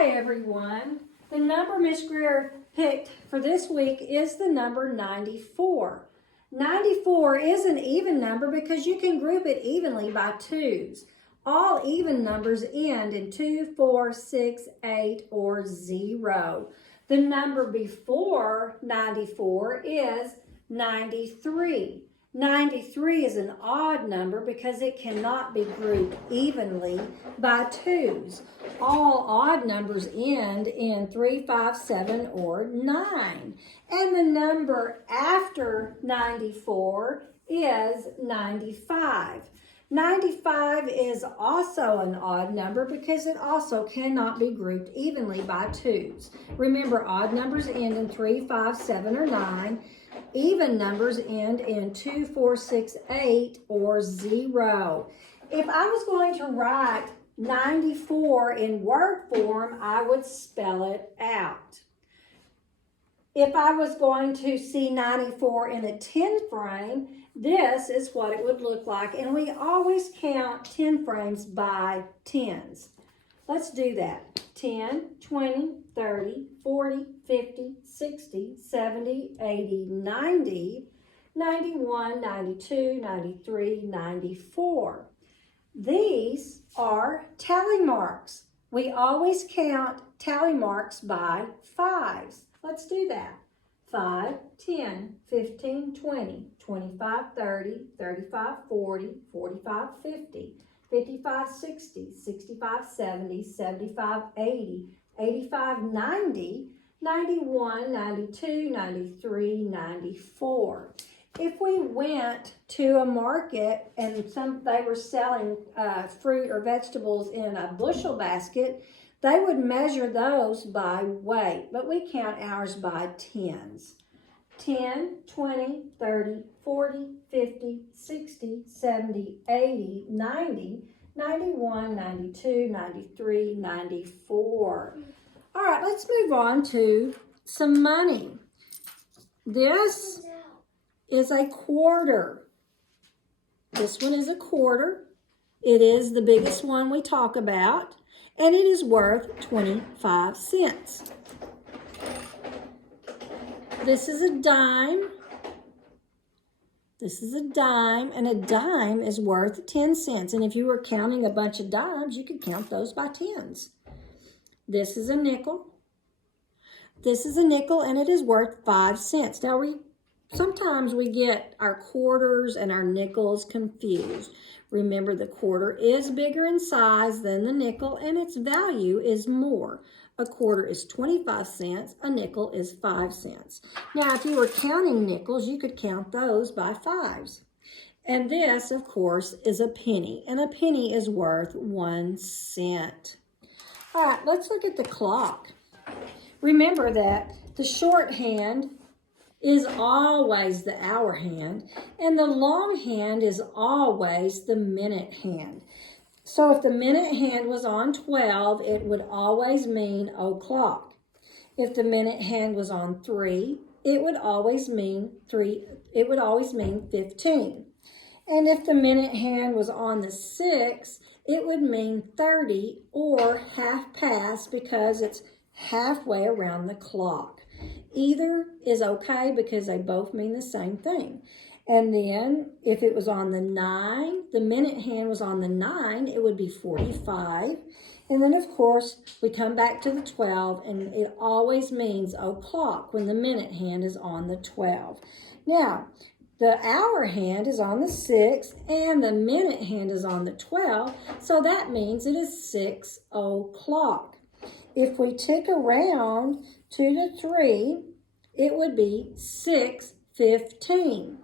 Hi everyone. The number Miss Greer picked for this week is the number 94. 94 is an even number because you can group it evenly by twos. All even numbers end in 2, 4, 6, 8, or 0. The number before 94 is 93. 93 is an odd number because it cannot be grouped evenly by twos. All odd numbers end in 3, 5, 7, or 9. And the number after 94 is 95. 95 is also an odd number because it also cannot be grouped evenly by twos. Remember, odd numbers end in 3, 5, 7, or 9. Even numbers end in 2, 4, 6, 8, or 0. If I was going to write 94 in word form, I would spell it out. If I was going to see 94 in a 10 frame, this is what it would look like. And we always count 10 frames by tens. Let's do that. 10, 20, 30, 40, 50, 60, 70, 80, 90, 91, 92, 93, 94. These are tally marks. We always count tally marks by fives. Let's do that. 5, 10, 15, 20, 25, 30, 35, 40, 45, 50, 55, 60, 65, 70, 75, 80, 85, 90, 91, 92, 93, 94. If we went to a market and they were selling fruit or vegetables in a bushel basket, they would measure those by weight, but we count ours by tens. 10, 20, 30, 40, 50, 60, 70, 80, 90, 91, 92, 93, 94. All right, let's move on to some money. This is a quarter. This one is a quarter. It is the biggest one we talk about, and it is worth 25 cents. This is a dime. This is a dime, and a dime is worth 10 cents. And if you were counting a bunch of dimes, you could count those by tens. This is a nickel. This is a nickel, and it is worth 5 cents. Now, sometimes we get our quarters and our nickels confused. Remember, the quarter is bigger in size than the nickel, and its value is more. A quarter is 25 cents. A nickel is 5 cents. Now, if you were counting nickels, you could count those by fives. And this, of course, is a penny, and a penny is worth 1 cent. All right, let's look at the clock. Remember that the shorthand is always the hour hand, and the long hand is always the minute hand. So if the minute hand was on 12, it would always mean o'clock. If the minute hand was on 3, it would always mean 15. And if the minute hand was on the 6, it would mean 30 or half past because it's halfway around the clock. Either is okay because they both mean the same thing. And then if it was on the 9, the minute hand was on the 9, it would be 45. And then, of course, we come back to the 12, and it always means o'clock when the minute hand is on the 12. Now, the hour hand is on the 6, and the minute hand is on the 12, so that means it is 6 o'clock. If we tick around 2 to 3, it would be 6:15.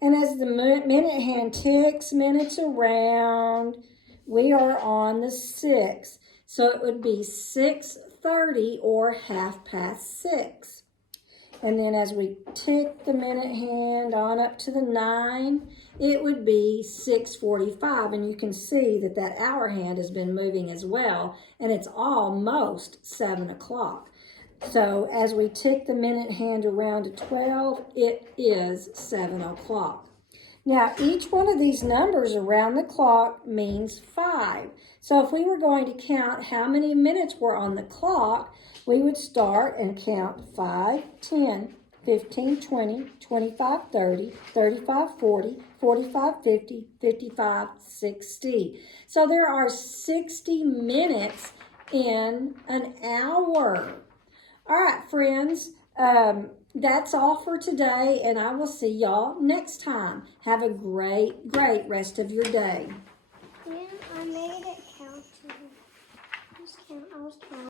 And as the minute hand ticks minutes around, we are on the 6. So it would be 6:30 or half past 6. And then as we tick the minute hand on up to the 9, it would be 6:45. And you can see that that hour hand has been moving as well, and it's almost 7 o'clock. So as we tick the minute hand around to 12, it is 7 o'clock. Now, each one of these numbers around the clock means 5. So if we were going to count how many minutes were on the clock, we would start and count 5, 10, 15, 20, 25, 30, 35, 40, 45, 50, 55, 60. So there are 60 minutes in an hour. All right, friends. That's all for today, and I will see y'all next time. Have a great rest of your day. Yeah, I made it count. I was counting.